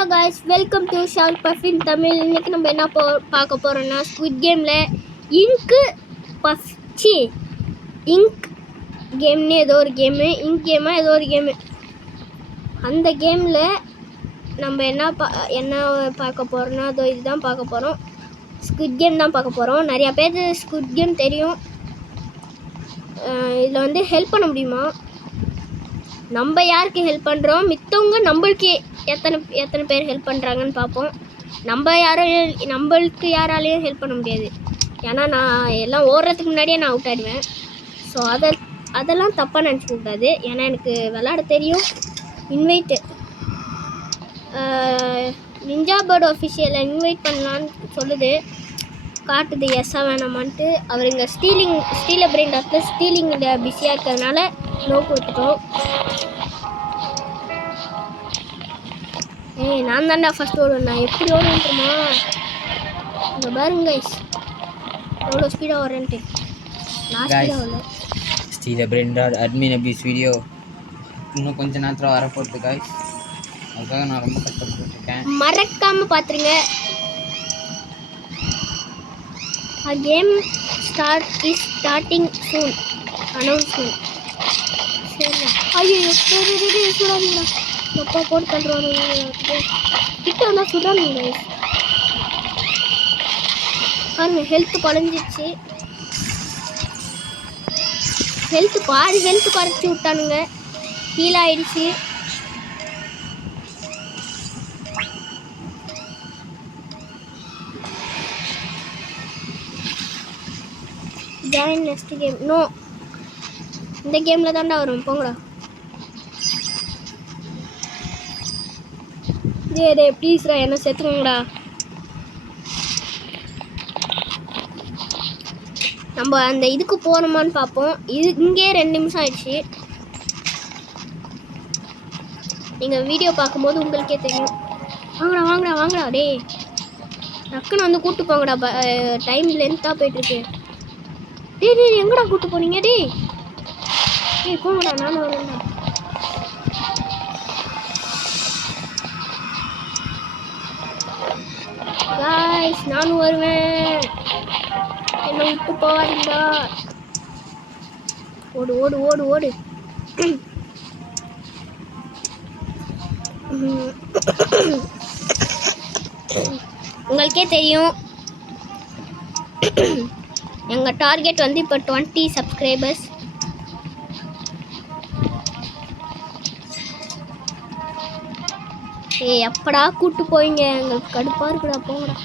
Hello guys, welcome to ஷால் பஃபின் தமிழ். இன்றைக்கி நம்ம என்ன பார்க்க போகிறோன்னா, ஸ்குவிட் கேமில் இங்க் கேம்னு ஏதோ ஒரு கேமு, இங்க் கேமாக ஏதோ ஒரு கேமு. அந்த கேமில் நம்ம என்ன பார்க்க போகிறோன்னா, அதோ இதுதான் பார்க்க போகிறோம். ஸ்குவிட் கேம் தான் பார்க்க போகிறோம். நிறையா பேர் ஸ்குவிட் கேம் தெரியும். இதில் வந்து ஹெல்ப் பண்ண முடியுமா, நம்ம யாருக்கு ஹெல்ப் பண்ணுறோம், மித்தவங்க நம்மளுக்கு எத்தனை பேர் ஹெல்ப் பண்ணுறாங்கன்னு பார்ப்போம். நம்மளுக்கு யாராலையும் ஹெல்ப் பண்ண முடியாது. ஏன்னா நான் எல்லாம் ஓடுறதுக்கு முன்னாடியே நான் அவுட் ஆகிடுவேன். ஸோ அதெல்லாம் தப்பாக நினச்சிக்கூடாது. ஏன்னா எனக்கு விளாட தெரியும். இன்வைட்டு நிஞ்சா பேர்ட் ஆஃபிஷியலை இன்வைட் பண்ணலான்னு சொல்லுது, காட்டுது எஸ்ஸா வேணாமான்ட்டு. அவர் இங்கே ஸ்டீலர் பிரெயின் டாக்டர் ஸ்டீலிங்கில் பிஸியாக இருக்கிறதுனால நோ கொடுத்துட்டோம். நான் தான்டா ஃபஸ்ட் ஓடுவேன். நான் எப்படி ஓடுவேன்ட்டுமா, இங்கே பாருங்க கைஸ் எவ்வளோ ஸ்பீடாக வரேன்ட்டு. நான் ஸ்பீடாக வரல. ஸ்டீலர் brain dot admin abuse video இன்னும் கொஞ்ச நேரத்தில் வரப்போகுது கைஸ். அதுக்காக நான் ரொம்ப கஷ்டப்பட்டுருக்கேன். மறக்காமல் பார்த்துருங்க. கேம் ஸ்டார்டிங் சூன் அனௌன்ஸ்மெண்ட். சரி, ஐயோ சுடாதீங்களா, எப்போ போட்டு பண்ணுறாங்க கிட்ட வந்தால் சுடாதீங்க. பாருங்க, ஹெல்த்து குறைஞ்சிச்சு. பாதி ஹெல்த்து குறைச்சி விட்டானுங்க. ஹீல் ஆயிடுச்சு. Join next game. நோ, இந்த கேமில் தான்டா வரும், போங்கடா. டே ப்ளீஸ்ரா, என்ன சேர்த்துக்கோங்கடா. நம்ம அந்த இதுக்கு போகணுமான்னு பார்ப்போம். இங்கே 2 நிமிஷம் ஆயிடுச்சு. நீங்கள் வீடியோ பார்க்கும்போது உங்களுக்கே தெரியும். வாங்கடா டே, டக்குன்னு வந்து கூப்பிட்டு போங்கடா. டைம் லென்த்தாக போயிட்டுருக்கு. டே எங்கடா கூப்பிட்டு போனீங்க? டே போங்கடா, நானும் வரேன்டா. காய்ஸ், நானும் வருவேன், என்ன விட்டு போவாதீங்களா. ஓடு. உங்களுக்கே தெரியும், எங்கள் டார்கெட் வந்து இப்போ 20 சப்ஸ்கிரைபர்ஸ். எப்படா கூப்பிட்டு போயிங்க, எங்களுக்கு கடுப்பாக இருக்குடா, போங்கடா.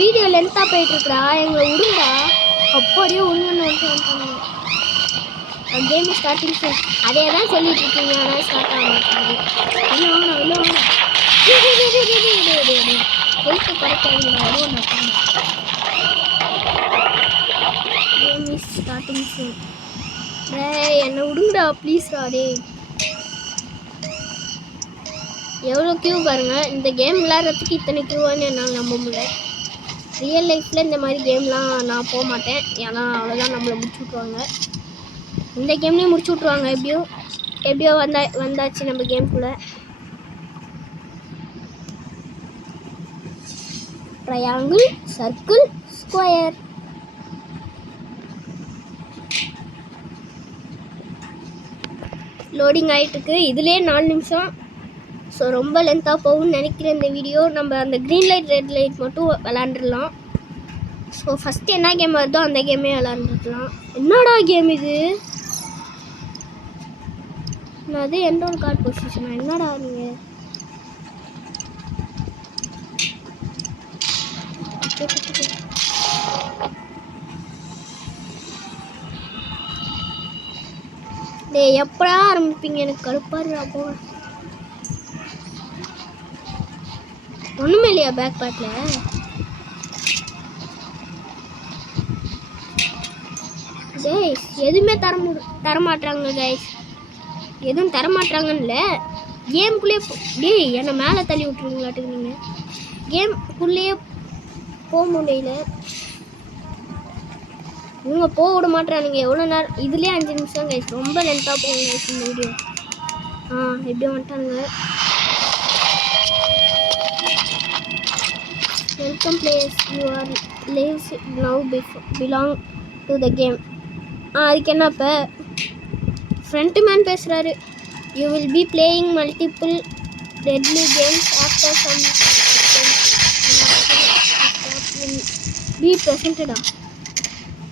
வீடியோ லென்த்தாக போயிட்டுருக்குறா, எங்களை விடுங்கடா. அப்படியே விடுங்கன்னு கேம் ஸ்டார்டிங் அதே தான் சொல்லிட்டு இருக்கீங்க. ஆனால் ஸ்டார்ட் ஆக மாட்டாங்க. இல்லை ஹெல்த்து குறைக்காதீங்களா, வருவோம். கேம் இஸ் ஸ்டார்டிங் சூன். என்னை விடுங்கடா ப்ளீஸ்ரா. எவ்வளோ கியூ பாருங்கள். இந்த கேம் விளையாடுறதுக்கு இத்தனை கியூவான்னு என்னால் நம்ப முடியல. ரியல் லைஃப்பில் இந்த மாதிரி கேம்லாம் நான் போக மாட்டேன். ஏன்னா அவ்வளோதான், நம்மளை முடிச்சு விட்ருவாங்க. இந்த கேம்லேயும் முடிச்சு விட்ருவாங்க. எப்படியோ வந்தாச்சு நம்ம கேம்குள்ளே. Triangle, circle, square. லோடிங் ஆகிட்டுருக்கு. இதுலேயே 4 நிமிஷம். ஸோ ரொம்ப லென்த்தாக போகும்னு நினைக்கிறேன் இந்த வீடியோ. நம்ம அந்த க்ரீன் லைட் ரெட் லைட் மட்டும் விளாண்டுடலாம். ஸோ ஃபஸ்ட்டு என்ன கேம் வருதோ அந்த கேமே விளாண்டுக்கலாம். என்னடா கேம் இது? அது என்னோட கார்டு பொசிஷனா? என்னடா நீங்கள் எப்படா ஆரம்பிப்பீங்க? எனக்கு கடுப்பாருடா. போ, ஒன்றுமே இல்லையா பேக் பேக்கில்? கைஸ் எதுவுமே தரமாட்டாங்க கைஸ். எதுவும் தரமாட்டாங்கன்னு இல்லை, கேம்குள்ளேயே டேய் என்னை மேலே தள்ளி விட்ருவீங்களாட்டுக்கு. நீங்கள் கேம்குள்ளேயே போக முடியல, இவங்க போக விட மாட்டேறானுங்க. எவ்வளோ நேரம் இதுலேயே 5 நிமிஷம் கைஸ், ரொம்ப லென்த்தாக போகும் கைஸ் இந்த வீடியோ. எப்படி வந்துட்டாங்க. Welcome players your lives now belong to the game. அதுக்கு என்ன இப்போ ஃப்ரண்ட் மேன் பேசுகிறாரு. You will be playing multiple deadly games after some பி ப்ரெசன்டடா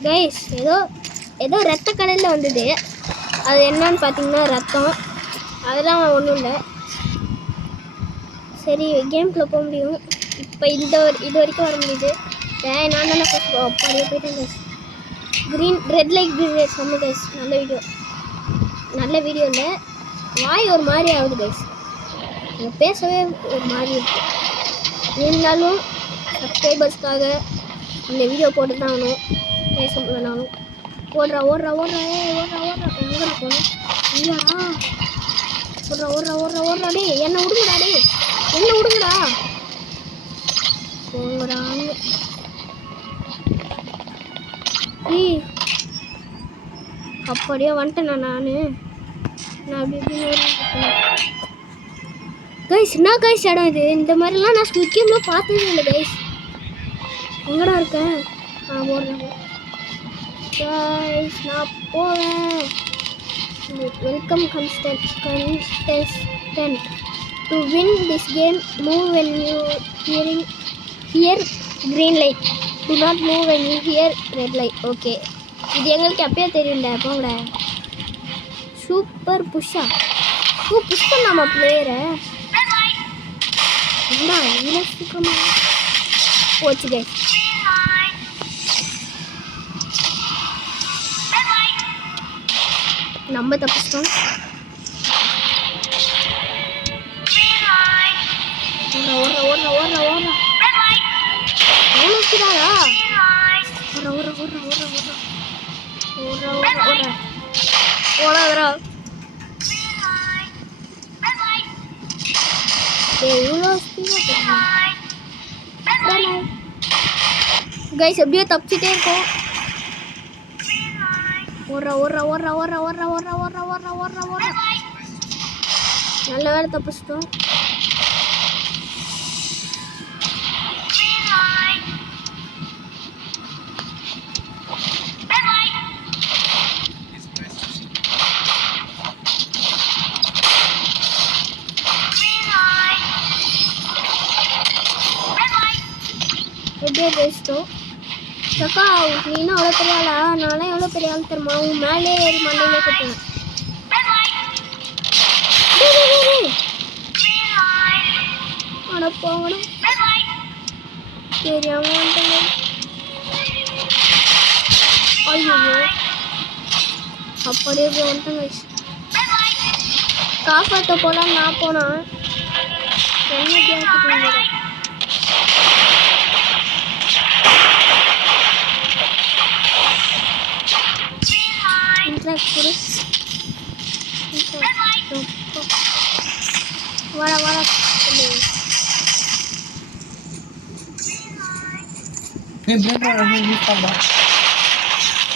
கைஸ். ஏதோ ரத்த கலரில் வந்தது, அது என்னன்னு பார்த்தீங்கன்னா ரத்தம். அதெல்லாம் ஒன்றும் இல்லை. சரி கேம்குள்ளே போக முடியும். இப்போ இது வரைக்கும் வர முடியுது. நான் தானே அப்படியே போயிட்டேன் guys. Red light green light செம்ம கைஸ். நல்ல வீடியோ இல்லை, வாய் ஒரு மாதிரி ஆகுது கைஸ். பேசவே ஒரு மாதிரி இருக்கு. இருந்தாலும் சப்ஸ்கிரைபர்ஸ்க்காக இந்த வீடியோ போட்டு தான் ஆகணும். பேச முடியலனாலும் ஓடுறா எங்கே போகணும் இல்லையாடா. ஓடுறா டே, என்ன விடுங்கடா போங்கடாங்க. அப்படியே வந்துட்டேண்ணா நான் அப்படி கைஸ். என்ன கைஸ் இடம் இது? இந்த மாதிரிலாம் நான் ஸ்குவிட் கேமில் பார்த்ததே இல்லை கைஸ். எங்கடா இருக்கேன்? ஓடுறேன் கைஸ், நான் போவேன். Welcome contestant to win this game. Move when you hear green light. Do not move when you hear red light. Okay, இது எங்களுக்கு அப்பயே தெரியல. போங்கடா. சூப்பர் புஷ்ஷா. புஷ் பண்ணாமா பிளேயரை? என்ன இவ்வளோ சீக்கிரமா போச்சு கைஸ். நம்ம தப்பிச்சிட்டோம். ஓடுறா ஓடுறாடா. ஓடாதரா. எவ்வளோ ஸ்பீடாக கைஸ் எப்படியோ தப்பிச்சிட்டே இருக்கோம். ஓடுறா. நல்ல வேலை தப்பிச்சிட்டோம். எப்படியோ பேசிட்டோம். அக்கா நீனா அவ்வளோ பெரிய ஆளா? நான்லாம் எவ்வளோ பெரிய ஆள் தெரியுமா? உன் மேலே ஏறி மண்டையிலே கட்டுவேன். அட போங்கடா. தெரியாம வந்துட்டேங்க. ஐயோ அப்படியே போய் வந்துட்டேங்க. காப்பாற்ற போலாம் நான் போனேன். என்ன கேட்டுட்டீங்க? வாடா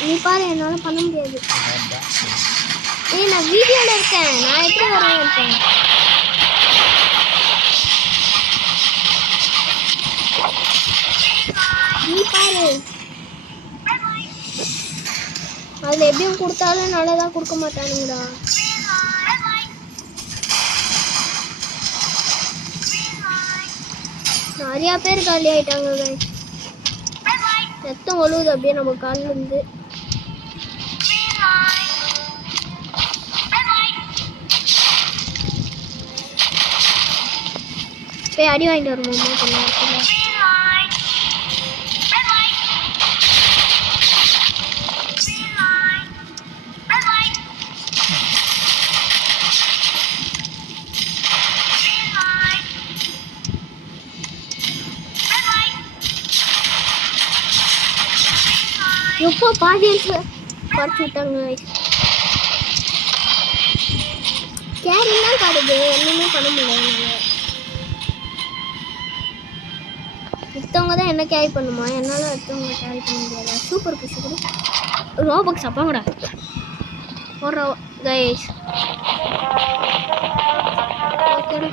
நீ பாரு, என்னால பண்ண முடியாது. நான் வீடியோல இருக்கேன், நான் எப்படி வரேன்? நீ பாரு, அதுல எப்படியும் கொடுத்தாலும் நல்லதா கொடுக்க மாட்டானுங்கடா. நிறைய பேர் காலி ஆயிட்டாங்க. ரத்தம் ஒழுகுது அப்படியே நம்ம காலில் இருந்து. போய் அடி வாங்கிட்டு வருவோமா கொஞ்ச நேரத்தில். எப்போ பாதி குறைச்சி விட்டாங்க. கேரிலாம் காடுது, ஒன்றுமே பண்ண முடியல. மற்றவங்க தான் என்ன கேரி பண்ணுமா, என்னால் அடுத்தவங்க கேரி பண்ண முடியாது. சூப்பர் புஷ் கூட ரோபக்ஸ் அப்பாங்கடா ஒரு கைஸ். ஓகேடா,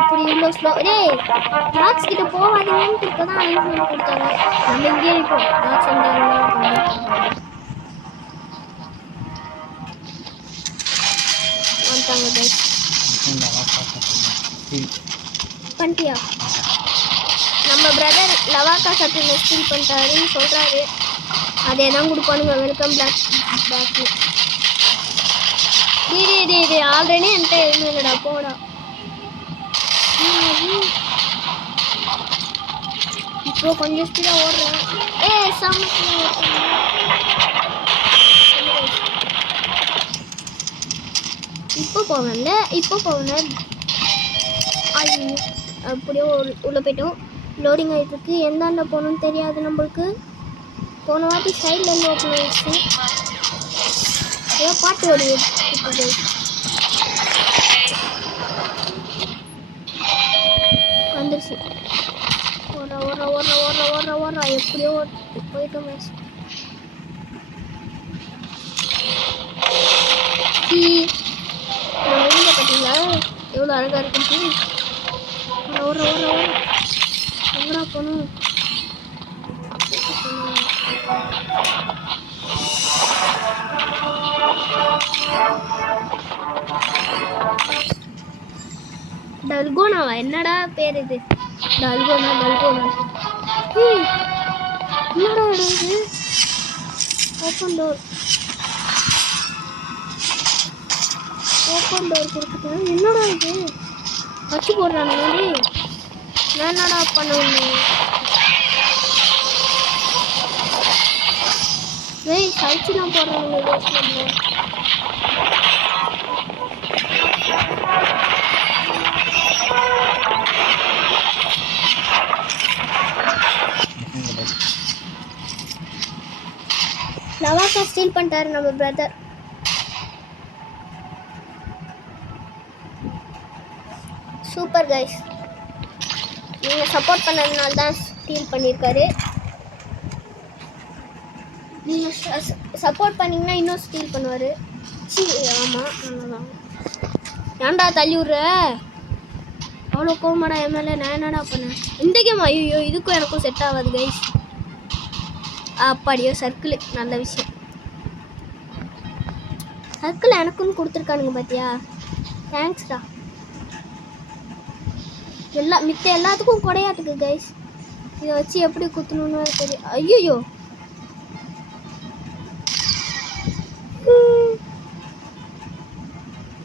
இப்படி இவ்வளோ ஸ்லோ. டேய் டாக்ஸ் கிட்ட போகாதீங்கன்னு இப்போ தான் அனௌன்ஸ்மெண்ட் கொடுத்தாங்க. நம்ம இங்கேயே இப்போ டாக்ஸ் வந்துட்டாங்க கைஸ். பண்ணிட்டியா? நம்ம பிரதர் லவாக்கா சட்டுன்னு ஸ்டீல் பண்ணிட்டாருன்னு சொல்கிறாரு. அதே தான் கொடுப்பானுங்க. Welcome black back. டே ஆல்ரெடி என்கிட்ட எதுவுமே இல்லைடா, போடா. இப்போ கொஞ்சம் ஸ்பீடாக ஓடுறேன். இப்போ போவேன். அப்படியே உள்ளே போய்ட்டோம். லோடிங் ஆகிட்டுருக்கு. எந்தாண்ட போகணும்னு தெரியாது நம்மளுக்கு. போன வாட்டி சைட்லேருந்து ஓப்பன் ஆகிடுச்சு. ஏதோ பாட்டு ஓடி வந்துருச்சு. ஓடுறா எப்படியோ போயிட்டோம் மேட்ச். நம்ம வீட்டில் பார்த்தீங்களா எவ்வளோ அழகாக இருக்குன்னு. ஓடுறா எங்கடா போகணும்? டல்கோனாவா? என்னடா பேர் இது? டல்கோனா. என்னடா இது? ஓப்பன் டோர் கொடுத்துட்டேன். என்னடா இது? வச்சு போடுறானுங்க. நான் என்னடா பண்ணுவேன்? கழிச்சு தான் போடுறானுங்க. லவாக்கா ஸ்டீல் பண்ணிட்டாரு நம்ம பிரதர். சூப்பர் கைஸ், நீங்கள் சப்போர்ட் பண்ணதுனால தான் ஸ்டீல் பண்ணியிருக்காரு. நீங்கள் சப்போர்ட் பண்ணிங்கன்னா இன்னும் ஸ்டீல் பண்ணுவார். ஆமாம் ஆமாம். ஏன்டா தள்ளி விட்ற? அவ்வளோ கோவமாடா என் மேலே? நான் என்னடா பண்ணேன் இந்த கேம்? ஐயோ, இதுக்கும் எனக்கும் செட் ஆகாது கைஸ். அப்படியோ சர்க்கிள் நல்ல விஷயம். சர்க்கிள் எனக்குன்னு கொடுத்துருக்கானுங்க பார்த்தியா? தேங்க்ஸ்டா. மித்த எல்லாத்துக்கும் குடையாட்டுக்கு கைஸ். இதை வச்சு எப்படி குத்தணும்னு தெரியும். ஐயோ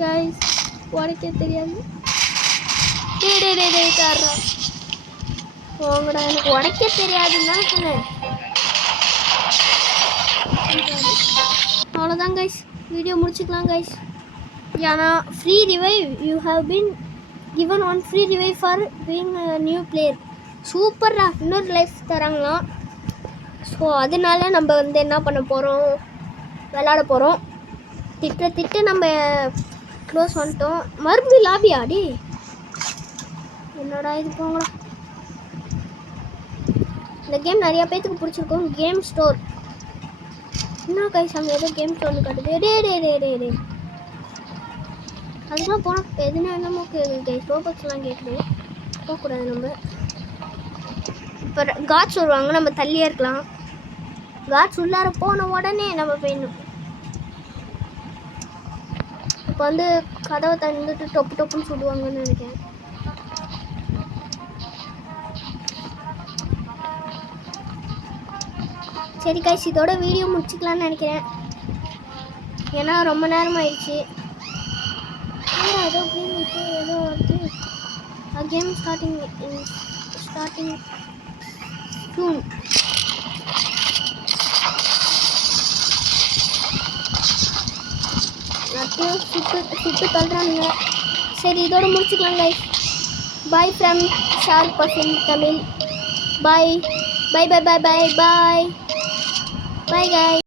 கைஸ், உடைக்க தெரியாது. காரா போங்கடா, எனக்கு உடைக்க தெரியாதுன்னு தான் சொன்னேன். அவ்வளோதான் கைஸ், வீடியோ முடிச்சுக்கலாம் கைஸ். ஏன்னா free revive, you have been given one free revive for being a new player. சூப்பர்ரா, இன்னொரு லைஃப் தராங்களாம். ஸோ அதனால நம்ம என்ன பண்ண போகிறோம், விளாட போகிறோம். திட்ட நம்ம க்ளோஸ் வந்துட்டோம். மறுபடியும் லாபி ஆடி என்னடா இது? போங்களா. இந்த கேம் நிறையா பேத்துக்கு பிடிச்சிருக்கும். கேம் ஸ்டோர் என்ன கைஸ், அங்கே ஏதோ கேம் ஸ்டோர்னு காட்டுது. டே அதுக்கெலாம் போனால் எதுனா என்னமோ கைஸ், ரோபோட்ஸ்லாம் கேட்குது. போகக்கூடாது நம்ம. இப்போ காட்ஸ் வருவாங்க, நம்ம தள்ளியே இருக்கலாம். காட்ஸ் உள்ளார போன உடனே நம்ம போயிடணும். இப்போ கதவை தந்துட்டு டொப்புன்னு சுடுவாங்கன்னு நினைக்கிறேன். சரி கைஸ், இதோட வீடியோ முடிச்சுக்கலான்னு நினைக்கிறேன். ஏன்னா ரொம்ப நேரம் ஆயிடுச்சு. ஏதோ வருது. Game starting soon. எல்லாத்தையும் சுட்டு தள்ளுறானுங்க. சரி, இதோட முடிச்சுக்கலாம் guys. Bye from shark person Tamil. Bye bye bye bye bye bye bye காய்.